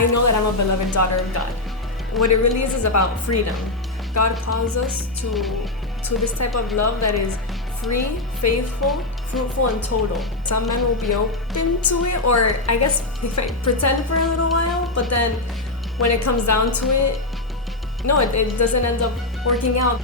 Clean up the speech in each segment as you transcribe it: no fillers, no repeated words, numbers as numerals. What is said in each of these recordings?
I know that I'm a beloved daughter of God. What it really is about freedom. God calls us to this type of love that is free, faithful, fruitful, and total. Some men will be open to it, or I guess they might pretend for a little while, but then when it comes down to it, no, it doesn't end up working out.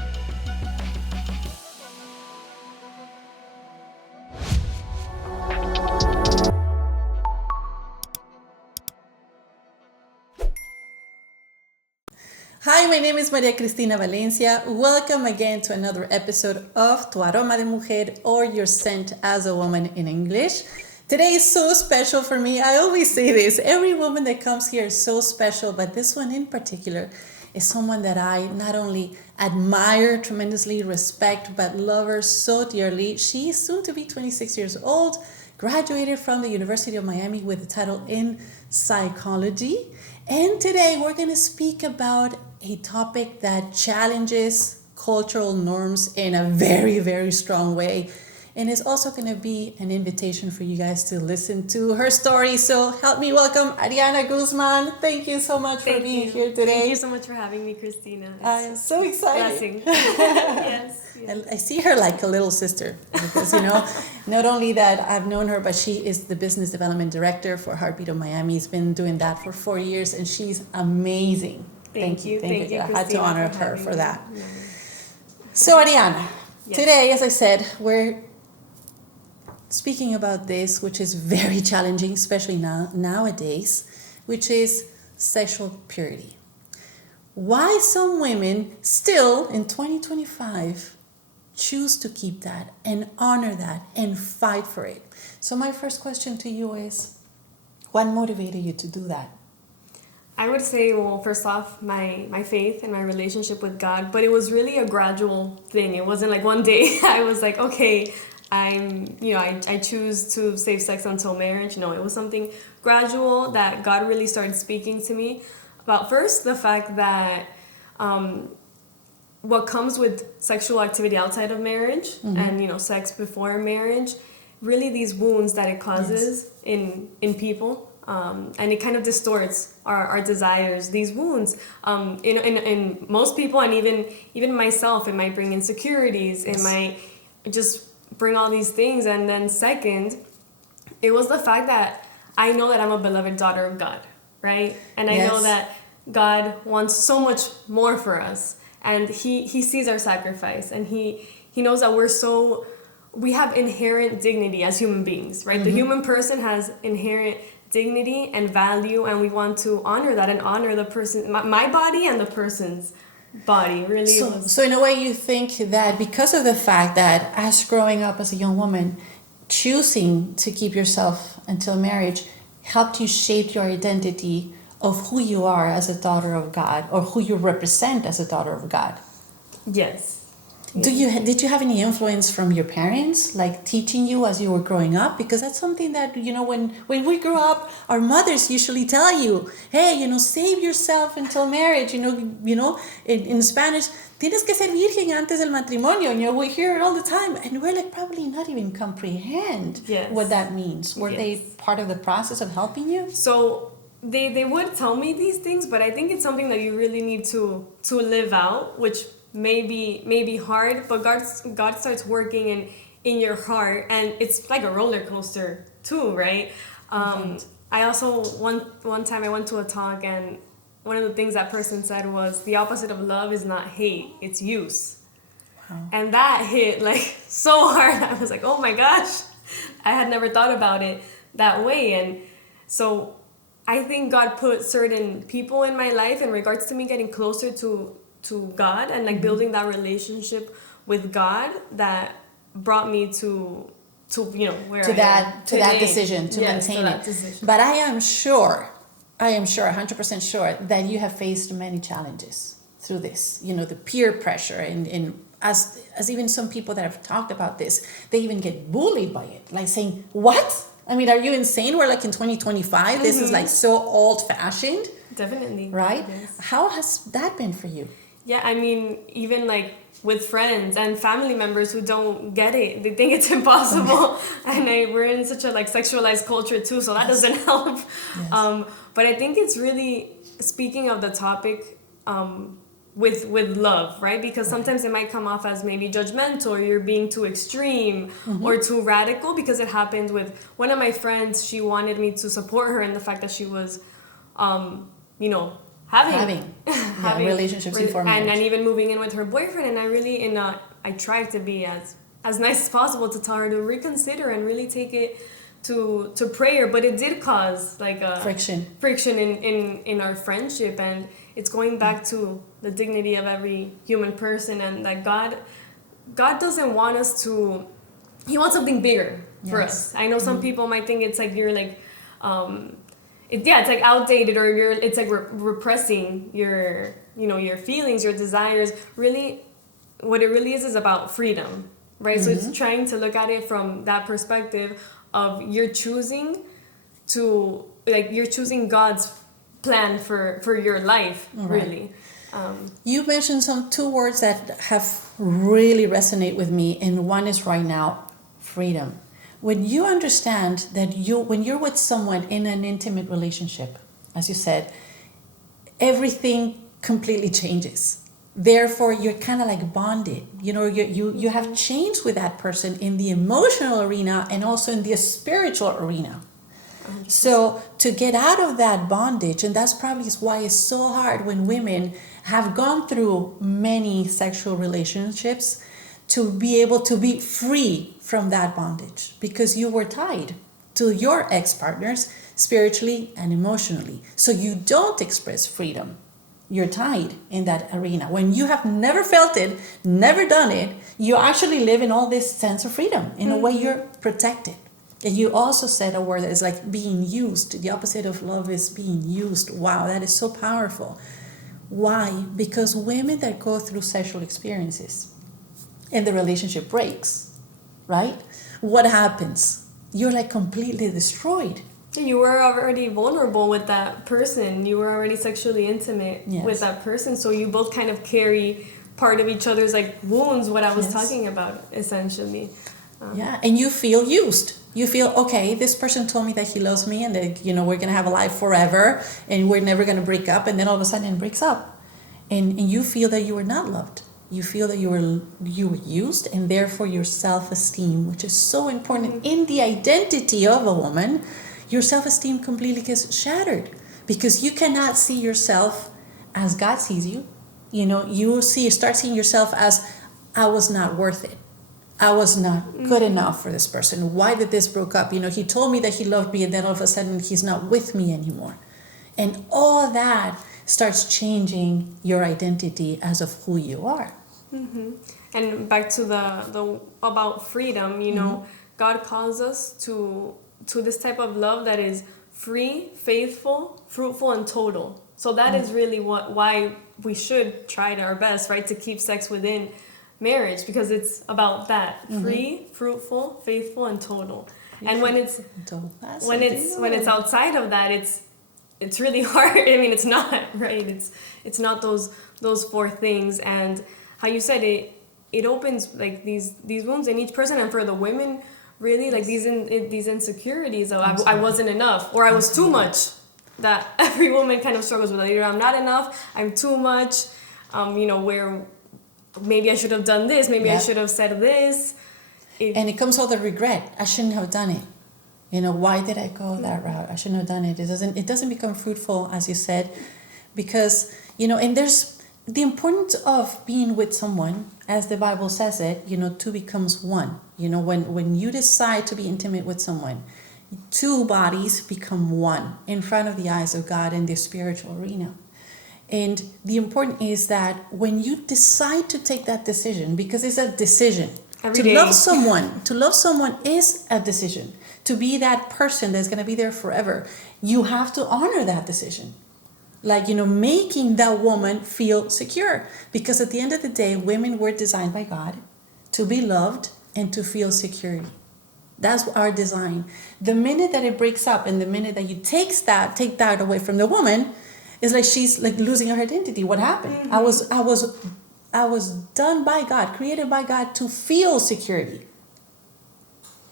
Hi, my name is Maria Cristina Valencia. Welcome again to another episode of Tu Aroma de Mujer, or You're Sent as a Woman in English. Today is so special for me. I always say this. Every woman that comes here is so special, but this one in particular is someone that I not only admire tremendously, respect, but love her so dearly. She is soon to be 26 years old, graduated from the University of Miami with a title in psychology. And today we're going to speak about a topic that challenges cultural norms in a very, very strong way. And it's also going to be an invitation for you guys to listen to her story. So help me welcome Ariana Guzman. Thank you so much for being here today. Thank you so much for having me, Christina. I'm so excited. Blessing. Yes. I see her like a little sister because, not only that I've known her, but she is the business development director for Heartbeat of Miami. She's been doing that for 4 years, and she's amazing. Thank you. Thank you, I had to honor her for that. Yeah. So, Ariana, Yes. Today, as I said, we're speaking about this, which is very challenging, especially nowadays, which is sexual purity. Why some women still in 2025 choose to keep that and honor that and fight for it. So my first question to you is, what motivated you to do that? I would say, well, first off, my faith and my relationship with God, but it was really a gradual thing. It wasn't like one day I was like, okay, I choose to save sex until marriage. No, it was something gradual that God really started speaking to me about. First, the fact that what comes with sexual activity outside of marriage and sex before marriage, really these wounds that it causes in people, and it kind of distorts our desires. These wounds, in most people, and even myself, it might bring insecurities. It might just bring all these things. And then second, it was the fact that I know that I'm a beloved daughter of God, right? And I know that God wants so much more for us. And he sees our sacrifice, and he knows that we have inherent dignity as human beings, right? The human person has inherent dignity and value, and we want to honor that and honor the person, my body and the person's body. Really. So in a way, you think that because of the fact that as growing up as a young woman, choosing to keep yourself until marriage helped you shape your identity of who you are as a daughter of God, or who you represent as a daughter of God. Yes. Did you have any influence from your parents, like teaching you as you were growing up? Because that's something that, when we grow up, our mothers usually tell you, hey, save yourself until marriage. In Spanish, tienes que ser virgen antes del matrimonio. We hear it all the time, and we're like probably not even comprehend what that means. Were they part of the process of helping you? So they would tell me these things, but I think it's something that you really need to live out, which may be hard, but God starts working in your heart, and it's like a roller coaster too, right? I also one time I went to a talk, and one of the things that person said was, the opposite of love is not hate, it's use. Wow. And that hit like so hard. I was like, oh my gosh, I had never thought about it that way. And so I think God put certain people in my life in regards to me getting closer to God and like building that relationship with God that brought me to where I am today. That decision to maintain that it. Decision. But I am sure 100% sure that you have faced many challenges through this. The peer pressure and as even some people that have talked about this, they even get bullied by it, like saying, what? I mean, are you insane? We're like in 2025. This is like so old fashioned. Definitely. Right? Yes. How has that been for you? Yeah, I mean, even like with friends and family members who don't get it, they think it's impossible. And we're in such a like sexualized culture too, so that doesn't help. Yes. But I think it's really, speaking of the topic, with love, right? Because sometimes it might come off as maybe judgmental, or you're being too extreme or too radical. Because it happened with one of my friends. She wanted me to support her in the fact that she was, you know, having relationships before marriage. and even moving in with her boyfriend. And I really, I tried to be as nice as possible to tell her to reconsider and really take it to prayer. But it did cause like a friction in our friendship. And it's going back to the dignity of every human person, and that God doesn't want us to, he wants something bigger for us. I know some people might think it's like you're like it's like outdated, or it's like repressing your, you know, your feelings, your desires. Really, what it really is about freedom, right? So it's trying to look at it from that perspective of you're choosing God's plan for your life, really. You mentioned two words that have really resonate with me, and one is right now, freedom. When you understand that when you're with someone in an intimate relationship, as you said, everything completely changes. Therefore, you're kind of like bonded. You know, you have changed with that person in the emotional arena and also in the spiritual arena. So to get out of that bondage, and that's probably why it's so hard when women have gone through many sexual relationships, to be able to be free from that bondage, because you were tied to your ex-partners spiritually and emotionally. So you don't express freedom. You're tied in that arena. When you have never felt it, never done it, you actually live in all this sense of freedom. In a way, you're protected. And you also said a word that is like being used. The opposite of love is being used. Wow, that is so powerful. Why? Because women that go through sexual experiences and the relationship breaks, right? What happens? You're like completely destroyed. You were already vulnerable with that person. You were already sexually intimate with that person. So you both kind of carry part of each other's like wounds, what I was talking about, essentially. And you feel used. You feel, okay, this person told me that he loves me and that, you know, we're going to have a life forever and we're never going to break up. And then all of a sudden it breaks up. And you feel that you were not loved. You feel that you were used, and therefore your self-esteem, which is so important in the identity of a woman, your self-esteem completely gets shattered, because you cannot see yourself as God sees you. You know, you start seeing yourself as, I was not worth it. I was not good enough for this person. Why did this broke up? You know, he told me that he loved me, and then all of a sudden he's not with me anymore. And all that starts changing your identity as of who you are. And back to the about freedom, you know, God calls us to this type of love that is free, faithful, fruitful, and total. So that is really why we should try our best, right, to keep sex within marriage, because it's about that: free, fruitful, faithful, and total. And when it's outside of that, it's really hard. I mean, it's not, right? It's not those four things. And how you said it opens like these wounds in each person. And for the women, really, like these insecurities of I wasn't enough, or I was too much, that every woman kind of struggles with. Either I'm not enough, I'm too much, you know, where maybe I should have done this, maybe I should have said this. And it comes all the regret. I shouldn't have done it. You know, why did I go that route? I shouldn't have done it. It doesn't become fruitful, as you said, because, you know, and there's the importance of being with someone, as the Bible says it, you know, two becomes one. You know, when you decide to be intimate with someone, two bodies become one in front of the eyes of God in the spiritual arena. And the important is that when you decide to take that decision, because it's a decision, love someone is a decision. To be that person that's going to be there forever, you have to honor that decision. Like, you know, making that woman feel secure. Because at the end of the day, women were designed by God to be loved and to feel security. That's our design. The minute that it breaks up and the minute that you take that away from the woman, It's like she's like losing her identity. What happened? I was done by God, created by God to feel security.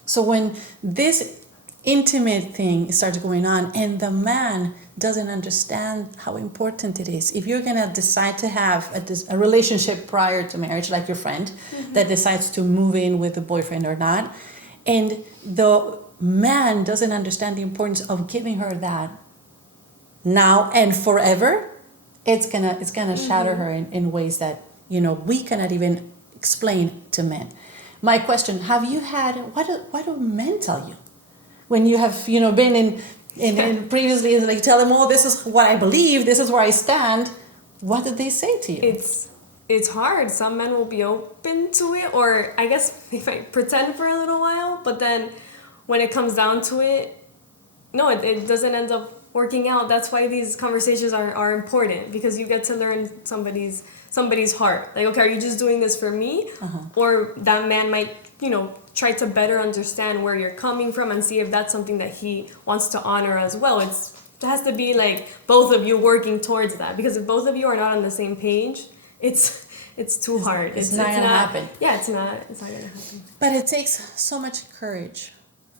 So when this intimate thing starts going on and the man doesn't understand how important it is, if you're going to decide to have a relationship prior to marriage, like your friend that decides to move in with a boyfriend or not, and the man doesn't understand the importance of giving her that now and forever, it's gonna shatter her in ways that we cannot even explain to men. My question: have you had what do men tell you when you have been in previously? Like, tell them, oh, this is what I believe, this is where I stand. What did they say to you? It's hard. Some men will be open to it, or I guess they might pretend for a little while, but then when it comes down to it, no, it doesn't end up working out. That's why these conversations are important, because you get to learn somebody's heart. Like, okay, are you just doing this for me? Or that man might, try to better understand where you're coming from and see if that's something that he wants to honor as well. It has to be like both of you working towards that, because if both of you are not on the same page, it's too hard. It's not gonna happen. Yeah, it's not gonna happen. But it takes so much courage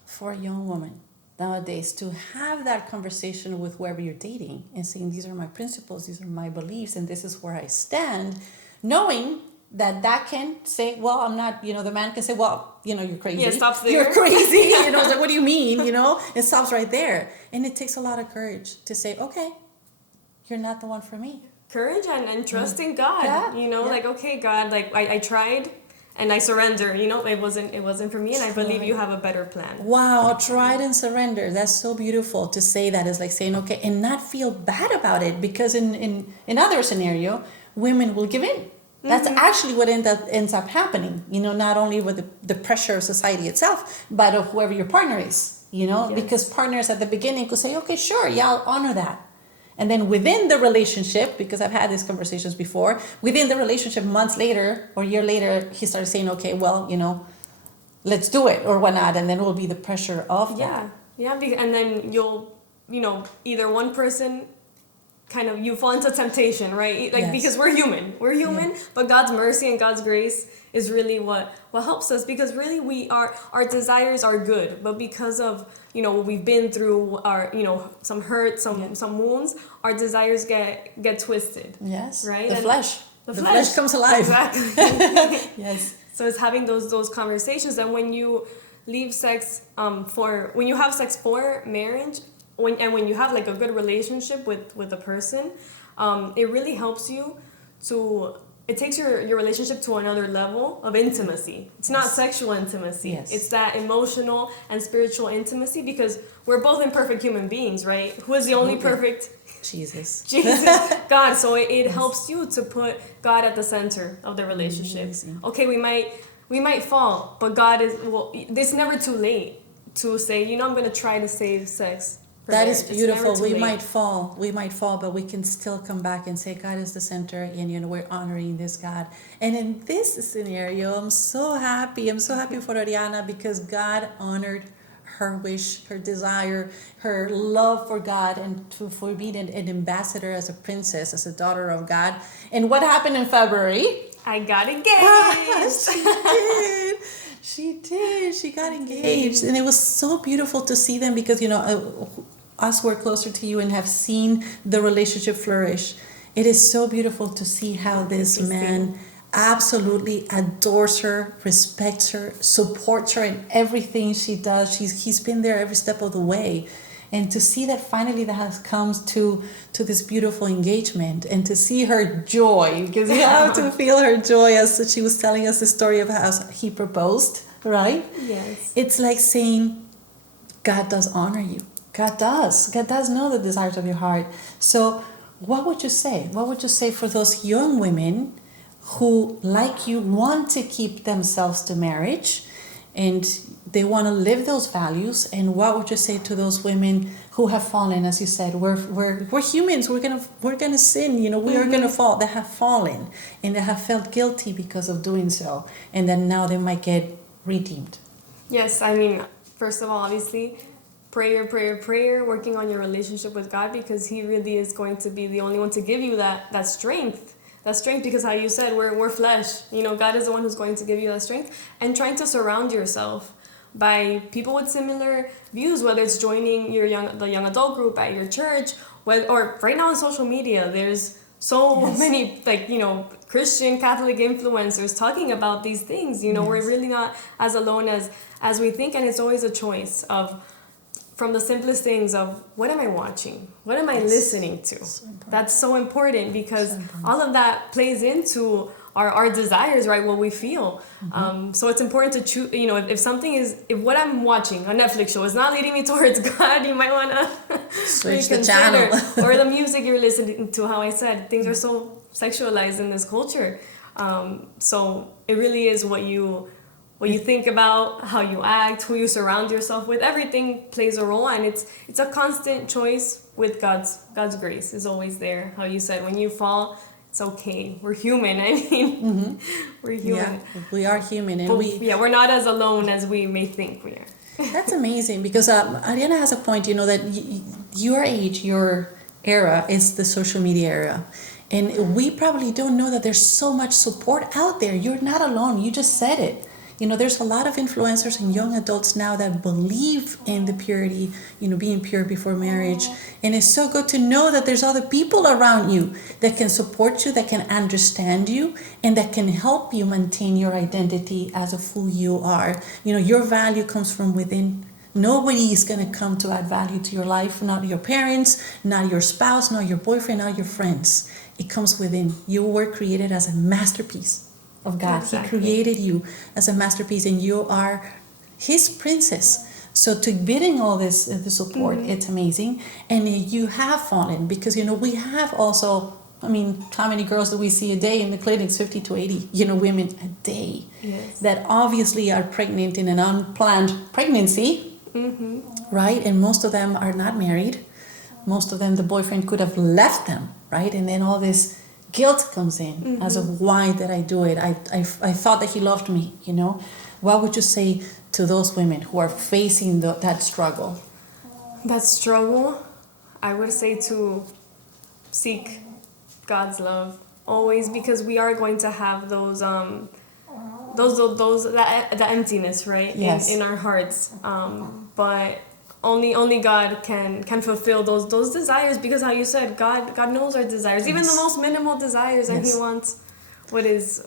for a young woman nowadays to have that conversation with whoever you're dating and saying, these are my principles, these are my beliefs, and this is where I stand, knowing that can say, well, I'm not, the man can say, well, you're crazy. Yeah, it stops there. You're crazy. It's like, what do you mean? It stops right there. And it takes a lot of courage to say, okay, you're not the one for me. Courage and trust in God. Yeah. Like, okay, God, like I tried and I surrender. It wasn't for me, and I believe you have a better plan. Wow, tried and surrender. That's so beautiful to say that. It's like saying, okay, and not feel bad about it, because in other scenario, women will give in. That's actually what ends up happening, not only with the pressure of society itself, but of whoever your partner is, Yes. because partners at the beginning could say, okay, sure, yeah, I'll honor that. And then within the relationship, because I've had these conversations before, within the relationship, months later or a year later, he starts saying, okay, well, let's do it or whatnot. And then it will be the pressure of that. Yeah, and then you'll, either one person kind of, you fall into temptation, right? Like, Yes. because we're human, but God's mercy and God's grace is really what helps us, because really our desires are good, but because of, what we've been through, our, some hurt, some wounds, our desires get twisted. Yes. Right? The And flesh. The flesh comes alive. Exactly. Yes. So it's having those conversations, and when you leave sex when you have sex for marriage, when you have like a good relationship with a person, it really helps you it takes your relationship to another level of intimacy. It's not sexual intimacy. Yes. It's that emotional and spiritual intimacy, because we're both imperfect human beings, right? Who is the only perfect? Jesus, God. So it helps you to put God at the center of the relationship. Amazing. Okay, we might fall, but God is, it's never too late to say, I'm going to try to save sex. That is beautiful. We late. might fall, but we can still come back and say God is the center, and we're honoring this God. And in this scenario, I'm so happy for Ariana, because God honored her wish, her desire, her love for God, and for being an ambassador as a princess, as a daughter of God. And what happened in February? I got engaged. She did. She got engaged. And it was so beautiful to see them, because, us who are closer to you and have seen the relationship flourish. It is so beautiful to see how this man absolutely adores her, respects her, supports her in everything she does. He's been there every step of the way. And to see that finally that has come to this beautiful engagement, and to see her joy, because you have to feel her joy as she was telling us the story of how he proposed, right? Yes. It's like saying, God does honor you. God does know the desires of your heart. So what would you say? What would you say for those young women who, like you, want to keep themselves to marriage, and they want to live those values? And what would you say to those women who have fallen? As you said, we're humans. We're gonna sin. We are gonna fall. They have fallen, and they have felt guilty because of doing so, and then now they might get redeemed. Yes, I mean, first of all, obviously, prayer, working on your relationship with God, because He really is going to be the only one to give you that strength. That strength, because how you said, we're flesh. God is the one who's going to give you that strength. And trying to surround yourself by people with similar views, whether it's joining the young adult group at your church, or right now on social media, there's so many Christian Catholic influencers talking about these things. We're really not as alone as we think, and it's always a choice from the simplest things of, what am I watching? What am I listening to? That's so important, because all of that plays into our desires, right? What we feel. So it's important to choose, if what I'm watching, a Netflix show, is not leading me towards God, you might want to switch the channel. Or the music you're listening to, how I said, things are so sexualized in this culture. So it really is what you think about, how you act, who you surround yourself with. Everything plays a role, and it's a constant choice with God's grace is always there. How you said, when you fall, it's okay. We're human. We're human. Yeah, we are human, and we're not as alone as we may think we are. That's amazing, because Ariana has a point. That your age, your era, is the social media era. And we probably don't know that there's so much support out there. You're not alone. You just said it. There's a lot of influencers and young adults now that believe in the purity, being pure before marriage. And it's so good to know that there's other people around you that can support you, that can understand you, and that can help you maintain your identity as of who you are. Your value comes from within. Nobody is going to come to add value to your life, not your parents, not your spouse, not your boyfriend, not your friends. It comes within. You were created as a masterpiece of God. Exactly. He created you as a masterpiece, and you are His princess. So to getting all this the support, it's amazing. And you have fallen, because we have also, how many girls do we see a day in the clinics? 50 to 80 women a day. Yes. That obviously are pregnant in an unplanned pregnancy, right? And most of them are not married. Most of them, the boyfriend could have left them, right? And then all this guilt comes in as of, why did I do it? I thought that he loved me, What would you say to those women who are facing that struggle? That struggle, I would say to seek God's love always, because we are going to have the emptiness, right? Yes. In our hearts. But only God can fulfill those desires, because how you said, God knows our desires, even the most minimal desires, and He wants what is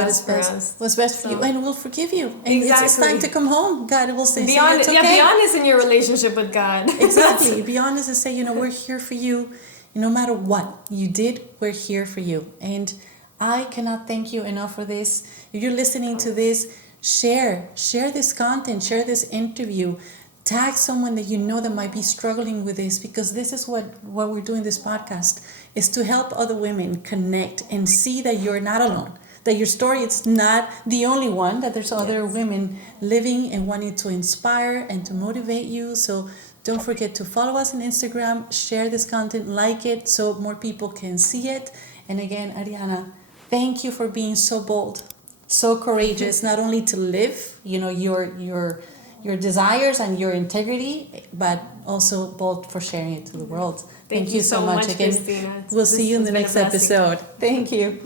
best for us. What's best for you, and will forgive you. And it's time to come home. God will say, be honest. It's okay. Be honest in your relationship with God. Exactly. Be honest and say, we're here for you. No matter what you did, we're here for you. And I cannot thank you enough for this. If you're listening to this, share this content, share this interview. Tag someone that that might be struggling with this, because this is what we're doing this podcast, is to help other women connect and see that you're not alone, that your story is not the only one, that there's other women living and wanting to inspire and to motivate you. So don't forget to follow us on Instagram, share this content, like it, so more people can see it. And again, Ariana, thank you for being so bold, so courageous, not only to live, your desires and your integrity, but also bold for sharing it to the world. Thank you so much again. Christina. We'll see you in the next episode. Thank you.